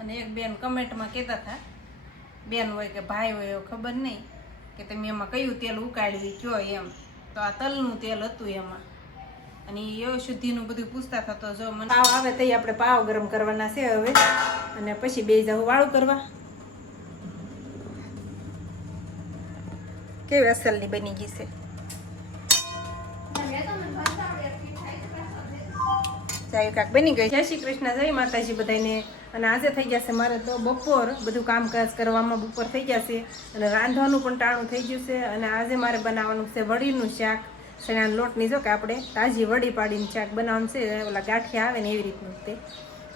અને એક બેન કમેન્ટમાં કહેતા હતા, બેન હોય કે ભાઈ હોય એવું ખબર નહીં, કે તમે એમાં કયું તેલ ઉકાળ્યું કયો એમ. તો આ તલનું તેલ હતું એમાં, અને એ શુદ્ધિનું બધું પૂછતા હતા. તો જો મને પાવ આવે તો આપણે પાવ ગરમ કરવાના છે હવે, અને પછી બે જવું વાળું કરવા. કેવી અસલની બની ગઈ છે. ચાય કાક બની ગઈ. જય શ્રી કૃષ્ણ, જય માતાજી બધાને. અને આજે થઈ જશે મારે તો બપોર, બધું કામકાજ કરવામાં બપોર થઈ જશે, અને રાંધવાનું પણ ટાણું થઈ ગયું છે. અને આજે મારે બનાવવાનું છે વડીનું શાક. ચણાના લોટની જો કે આપણે તાજી વડી પાડીને શાક બનાવવાનું છે, ઓલા ગાંઠિયા આવે ને એવી રીતનું તે.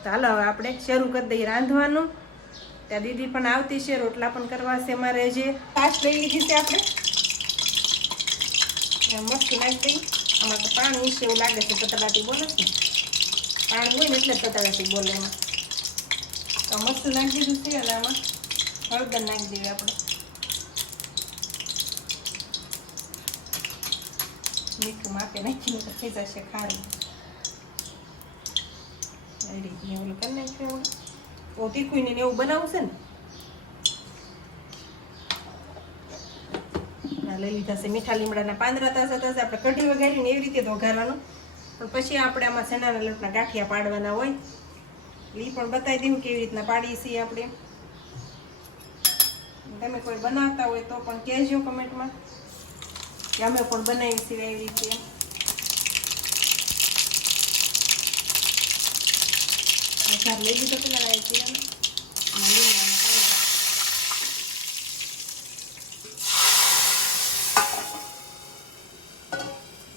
તો હાલો હવે આપણે શરૂ કરી દઈએ રાંધવાનું. ત્યાં દીદી પણ આવતી છે, રોટલા પણ કરવા છે મારે. જે છાશ લઈ લીધી છે આપણે, મસ્ત નાખી દઈ. આમાં તો પાણી છે એવું લાગે છે, તતડાટી બોલે છે. પાણી હોય ને એટલે તતડાટી બોલે. એમાં તો મસ્ત નાખી દીધું છે. અને આમાં હળદર નાખી દઈએ આપણે. મીઠું માપે નાખીને તો થઈ જશે ખારું. એ રીતે ઓલું કરી નાખ્યું. બહુ તીખું ને એવું બનાવવું છે ને. લઈ લીધા છે મીઠા લીમડાના પાંદડા. તાજા તાજા આપણે કઢી વગાડીને એવી રીતે વઘારવાનું. પણ પછી આપણે આમાં ચણાના લોટના ગાંઠિયા પાડવાના હોય, એ પણ બતાવી દઉં કેવી રીતના પાડીએ છીએ આપણે. તમે કોઈ બનાવતા હોય તો પણ કહેજો કમેન્ટમાં, કે અમે પણ બનાવી છીએ એવી રીતે. વઘાર લઈ લીધો પેલા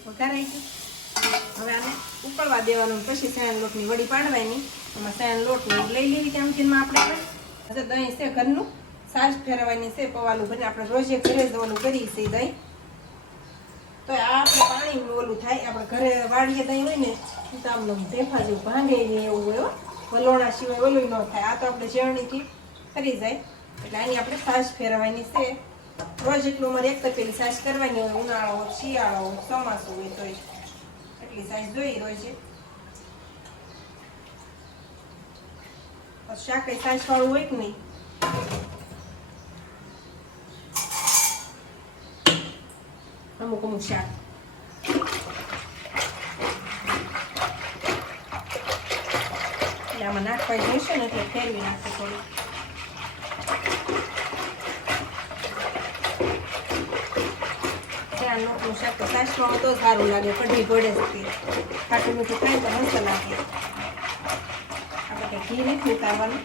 વઘારાઈ ગયું. હવે આને ઉકળવા દેવાનું. પછી ચણાના લોટની વડી પાડવાની. એમાં ચણાના લોટ લઈ લેવી ચમચીમાં આપણે. દહીં છે ઘરનું, છાશ ફેરવવાની છે પવાલું ભરીને. આપણે રોજે ઘરે જ ઓલું કરીએ છીએ દહીં. તો આ આપણે પાણી ઓલું થાય. આપણે ઘરે વાળીએ દહીં હોય ને તો આમ ઢેફા જેવું ભાંગે ને એવું હોય. વલોણા સિવાય ઓલું ન થાય. આ તો આપણે શેરણીથી ફરી જાય. એટલે આની આપણે છાશ ફેરવવાની છે. રોજ એટલું અમારે એક તપેલી છાશ કરવાની હોય. ઉનાળો હોય, શિયાળો હોય, ચોમાસું હોય તો એટલી છાશ જોઈ રોજે. શાક એ છાશ વાળું હોય કે નહીં. અમુક અમુક શાક એટલે આમાં નાખવા જોઈશે ને એટલે ફેરવી નાખે થોડું. લોટનું શાક તો છાશમાં તો સારું લાગે. કઢી ઘોડે જ ખાટું મીઠું ખાય તો મસ્ત લાગે. આપણે કંઈ ઘી નથી ઉતારવાનું.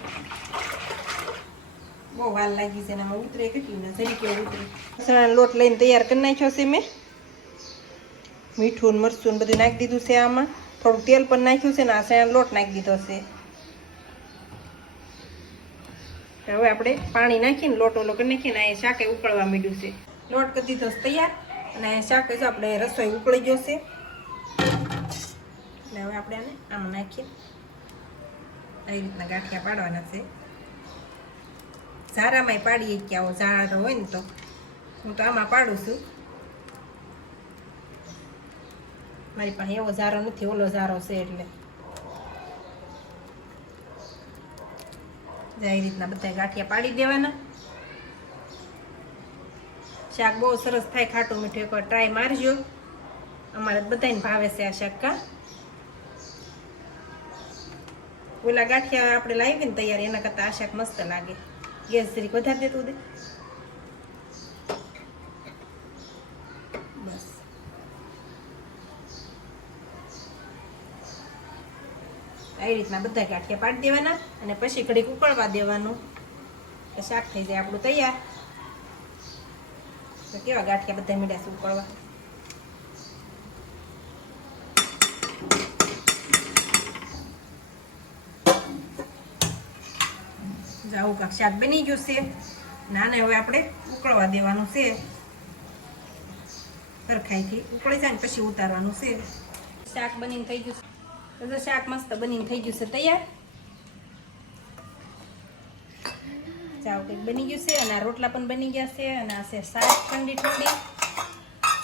બહુ વાર લાગી છે ને આમાં ઉતરે કેટલી ને જરી કેવું ઉતરે. ચણાનો લોટ લઈને તૈયાર કરી નાખ્યો છે મેં. મીઠું મરચું બધું નાખી દીધું છે. આમાં થોડું તેલ પણ નાખ્યું છે ને આ ચણાનો લોટ નાખી દીધો છે. હવે આપણે પાણી નાખીને લોટ ઓલો કરી નાખીને આ શાકે ઉકળવા માંડ્યું છે. લોટ કરી દીધો છે તૈયાર. અને શાક જો આપણે રસોઈ ઉકળી જશે. એટલે હવે આપણે આને આમાં નાખીએ. આવી રીતના ગાંઠિયા પાડવાના છે. ઝારામાંય પાડીએ કે આવો ઝારો હોય ને તો હું તો આમાં પાડું છું. મારી પાસે એવો ઝારો નથી, ઓલો ઝારો છે એટલે. આવી રીતના બધા ગાંઠિયા પાડી દેવાના. શાક બહુ સરસ થાય, ખાટું મીઠું. એકવાર ટ્રાય મારજો. અમારે બધાને ભાવે છે આ શાક. કા ઓલા ગાંઠિયા આપણે લાવીએ ને તૈયાર, એના કરતાં આ શાક મસ્ત લાગે. ગેસ જરીક વધારે દેતું દે. બસ આવી રીતના બધા ગાંઠિયા પાડી દેવાના. અને પછી ઘડીક ઉકળવા દેવાનું. તો શાક થઈ જાય આપણું તૈયાર. તો કેવા ગાંઠિયા બધા મીઠા છે ઉકળવા. આવું કાંક શાક બની ગયું છે. નાને હવે આપણે ઉકળવા દેવાનું છે. સરખાઈથી ઉકળી જાય ને પછી ઉતારવાનું છે. શાક બનીને થઈ ગયું છે. તો શાક મસ્ત બનીને થઈ ગયું છે તૈયાર. ચાવ કંઈક બની ગયું છે. અને આ રોટલા પણ બની ગયા છે. અને આ છે છાશ ઠંડી ઠંડી.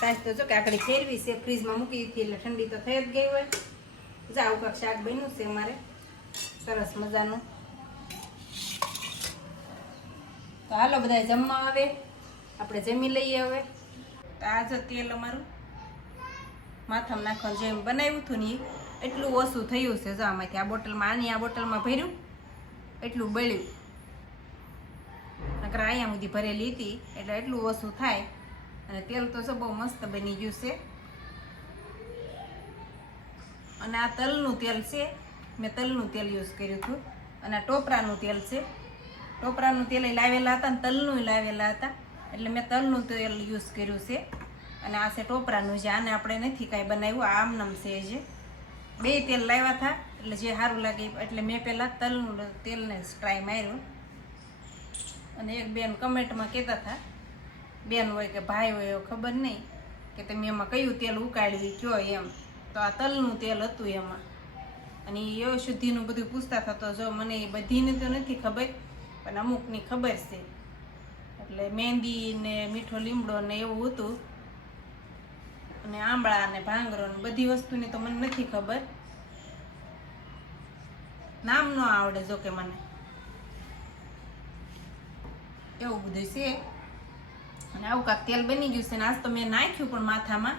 છાશ તો જો કે આકડી ફેરવી છે, ફ્રીજમાં મૂકી હતી એટલે ઠંડી તો થઈ જ ગઈ હોય. આવું કાંક શાક બન્યું છે અમારે સરસ મજાનું. તો હાલો બધા જમવા આવે, આપણે જમી લઈએ હવે. તો આ જો તેલ અમારું માથામાં નાખવાનું જેમ બનાવ્યું હતું ને એટલું ઓછું થયું છે. જો આમાંથી આ બોટલમાં, આની આ બોટલમાં ભર્યું એટલું બળ્યું, નકર અહીંયા સુધી ભરેલી હતી એટલે એટલું ઓછું થાય. અને તેલ તો જો બહુ મસ્ત બની ગયું છે. અને આ તલનું તેલ છે, મેં તલનું તેલ યુઝ કર્યું હતું. અને આ ટોપરાનું તેલ છે. ટોપરાનું તેલ લાવેલા હતા ને તલનું લાવેલા હતા એટલે મેં તલનું તેલ યુઝ કર્યું છે. અને આ છે ટોપરાનું છે, આને આપણે નથી કાંઈ બનાવ્યું, આ આમનામ છે. જે બે તેલ લાવ્યા હતા એટલે જે સારું લાગે એટલે મેં પહેલાં તલનું તેલને ટ્રાય માર્યું. અને એક બેન કમેન્ટમાં કહેતા હતા, બેન હોય કે ભાઈ હોય એવું ખબર નહીં, કે તમે એમાં કયું તેલ ઉકાળવી કયો એમ. તો આ તલનું તેલ હતું એમાં. અને એ શુદ્ધિનું બધું પૂછતા હતા. તો જો મને એ બધીને તો નથી ખબર, પણ અમુકની ખબર છે. એટલે મહેંદી ને મીઠો લીમડો ને એવું હતું, અને આંબળા ને ભાંગરો ને બધી વસ્તુની તો મને નથી ખબર, નામ ન આવડે જો કે મને. એવું બધું છે. અને આવું કાંક તેલ બની ગયું છે ને આજ તો મેં નાખ્યું પણ માથામાં.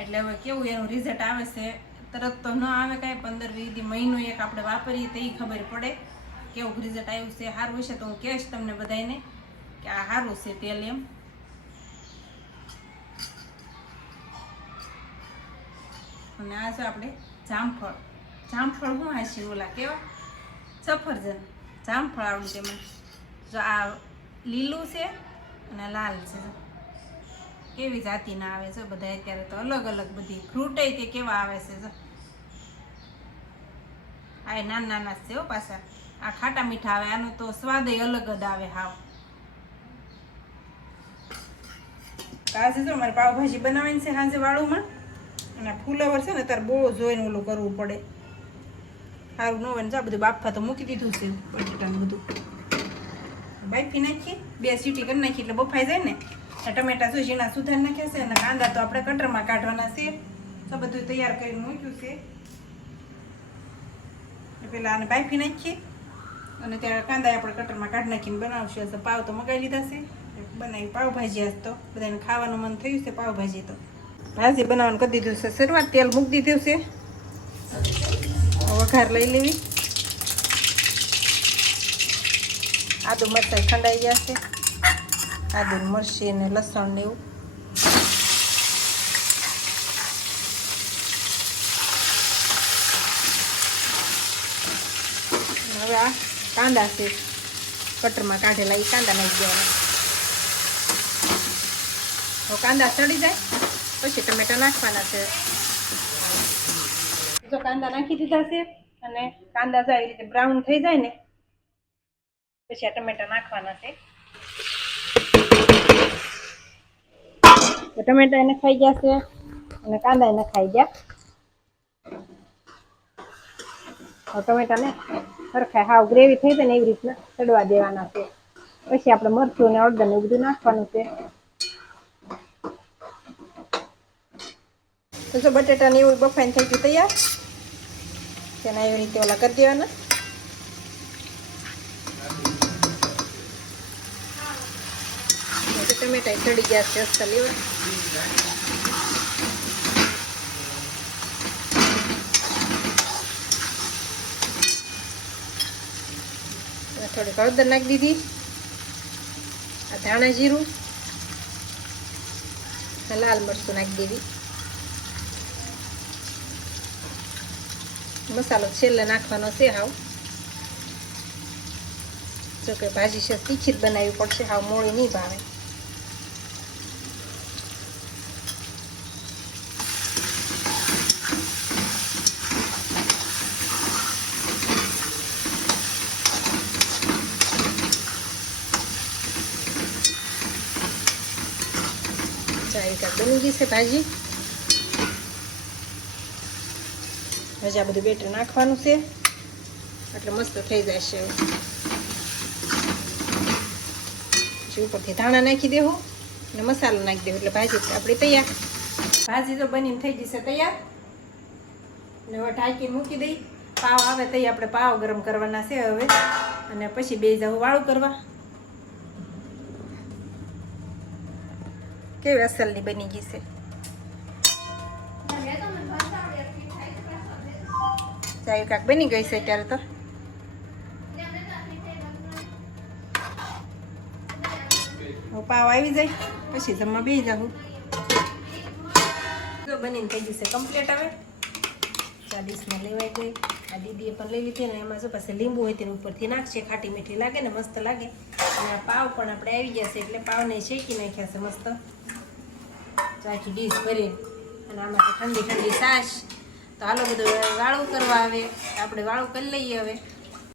એટલે હવે કેવું એનું રિઝલ્ટ આવે છે તરત તો ન આવે કાંઈ, 15-20 મહિનો એક આપણે વાપરીએ તો એ ખબર પડે કેવું રિઝલ્ટ આવ્યું છે. સારું હશે તો હું કહીશ તમને બધાને કે આ સારું છે તેલ એમ. અને આ છે આપણે જામફળ. જામફળ શું હાશી ઓલા કેવા સફરજન, જામફળ આવડું છે મને. જો આ લીલું છે અને લાલ છે. કેવી જાતિના આવે છે બધા, અત્યારે તો અલગ અલગ બધી ફ્રૂટ તે કેવા આવે છે. જો આ નાના નાના છે હો પાછા. આ ખાટા મીઠા આવે, આનો તો સ્વાદ અલગ જ આવે હાવ. આજે જો મારે પાવભાજી બનાવવાની છે સાંજે વાળુમાં. અને ફુલાવર છે ને ત્યારે બહુ જોઈને ઓલું કરવું પડે, સારું ન હોય ને. જા બધું બાફા તો મૂકી દીધું છે, બટેટાનું બધું બાફી નાખીએ, 2 સીટી કરી નાખીએ એટલે બફાઈ જાય ને. ટમેટા જો ઝીણા સુધાર નાખ્યા છે, અને કાંદા તો આપણે કટરમાં કાઢવાના છે. તો બધું તૈયાર કરીને મૂક્યું છે. પેલા આને બાફી નાખીએ અને ત્યારે કાંદા આપણે કટરમાં કાઢી નાખીને બનાવશું. તો પાવ તો મગાવી લીધા છે, બનાવી પાવભાજી. આજ તો બધાને ખાવાનું મન થયું છે પાવભાજી. તો ભાજી બનાવવાનું કરી દીધું છે શરૂઆત, તેલ મૂકી દીધું છે. વઘાર લઈ લેવી. આદુ મરચાં ઠંડાઈ ગયા છે, આદુ મરચી ને લસણ ને એવું. હવે આ કાંદા છે કટરમાં કાઢેલા, એ કાંદા નાખી દેવાના. હવે કાંદા સડી જાય પછી ટમેટા નાખવાના છે. જો કાંદા નાખી દીધા છે અને કાંદા જાય એ રીતે બ્રાઉન થઈ જાય ને પછી આ ટમેટા નાખવાના છે. તો ટમેટા એને ખાઈ ગયા છે અને કાંદા એને ખાઈ ગયા. હવે ટમેટાને સરખા હાવ ગ્રેવી થઈ જાય ને એવી રીતના ચડવા દેવાના છે. પછી આપણે મરચું ને હળદર ને એવું બધું નાખવાનું છે. તો જો બટેટા ને એવું બફાઈને થઈ ગયું તૈયાર. તેના એવી રીતે ઓલા કરી દેવાના. ટમેટા ચડી ગયા છે અસલ એવા. થોડીક હળદર નાખી દીધી, આ ધાણા જીરું, લાલ મરચું નાખી દીધી. મસાલો છેલ્લે નાખવાનો છે હાવ. જો કે ભાજી છે તીખી જ બનાવવી પડશે, હાવ મોળી નહીં ભાવે. બની ગઈ છે ભાજી. હજી આ બધું બેટર નાખવાનું છે એટલે મસ્ત થઈ જશે. પછી ઉપરથી ધાણા નાખી દેવું અને મસાલો નાખી દેવું એટલે ભાજી આપણી તૈયાર. ભાજી તો બનીને થઈ જશે તૈયાર. અને હવે ઢાંકી મૂકી દઈ. પાવ આવે તઈ આપણે પાવ ગરમ કરવાના છે હવે, અને પછી બે જાવ વાળું કરવા. કેવી અસલની બની ગઈ છે. ચાય કાક બની ગઈ છે અત્યારે તો. પાવ આવી જાય પછી જમવા બેસી જાઉં. બનીને થઈ જશે કમ્પ્લીટ. હવે ચાલીસમાં લેવાઈ ગઈ. આ દીદીએ પણ લઈ લીધી ને એમાં જો પાસે લીંબુ હોય તેની ઉપરથી નાખશે. ખાટી મીઠી લાગે ને મસ્ત લાગે. અને આ પાવ પણ આપણે આવી જશે એટલે પાવને શેકી નાખ્યા છે મસ્ત. ચાખી ડીશ ભરી અને આમાં તો ઠંડી ઠંડી છાશ. તો હાલો બધું વાળું કરવા આવે આપણે વાળું કરી લઈએ હવે.